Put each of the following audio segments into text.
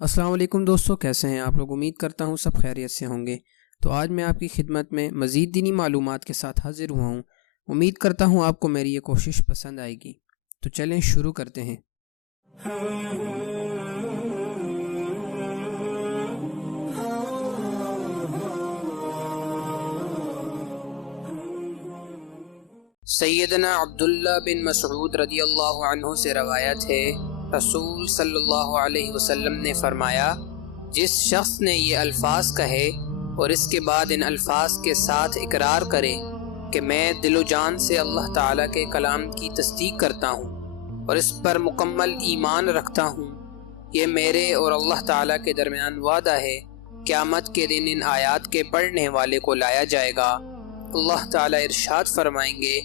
السلام علیکم دوستو، کیسے ہیں آپ لوگ؟ امید کرتا ہوں سب خیریت سے ہوں گے۔ تو آج میں آپ کی خدمت میں مزید دینی معلومات کے ساتھ حاضر ہوا ہوں۔ امید کرتا ہوں آپ کو میری یہ کوشش پسند آئے گی۔ تو چلیں شروع کرتے ہیں۔ سیدنا عبداللہ بن مسعود رضی اللہ عنہ سے روایت ہے، رسول صلی اللہ علیہ وسلم نے فرمایا، جس شخص نے یہ الفاظ کہے اور اس کے بعد ان الفاظ کے ساتھ اقرار کرے کہ میں دل و جان سے اللہ تعالیٰ کے کلام کی تصدیق کرتا ہوں اور اس پر مکمل ایمان رکھتا ہوں، یہ میرے اور اللہ تعالیٰ کے درمیان وعدہ ہے، قیامت کے دن ان آیات کے پڑھنے والے کو لایا جائے گا۔ اللہ تعالیٰ ارشاد فرمائیں گے،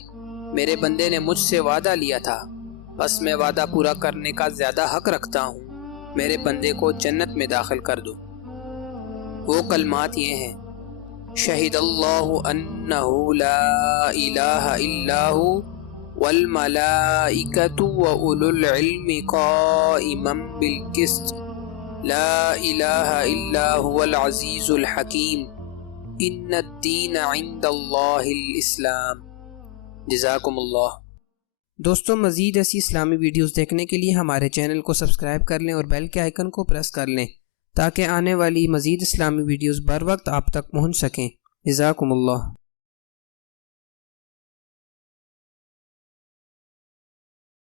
میرے بندے نے مجھ سے وعدہ لیا تھا، بس میں وعدہ پورا کرنے کا زیادہ حق رکھتا ہوں، میرے بندے کو جنت میں داخل کر دو۔ وہ کلمات یہ ہیں، شہد اللہ انہ لا الہ الا ہو والملائکۃ واولو العلم قائما بالقسط لا الہ الا هو العزیز الحکیم ان الدین عند اللہ الاسلام۔ جزاکم اللہ۔ دوستو، مزید ایسی اسلامی ویڈیوز دیکھنے کے لیے ہمارے چینل کو سبسکرائب کر لیں اور بیل کے آئیکن کو پریس کر لیں تاکہ آنے والی مزید اسلامی ویڈیوز بر وقت آپ تک پہنچ سکیں۔ جزاکم اللہ۔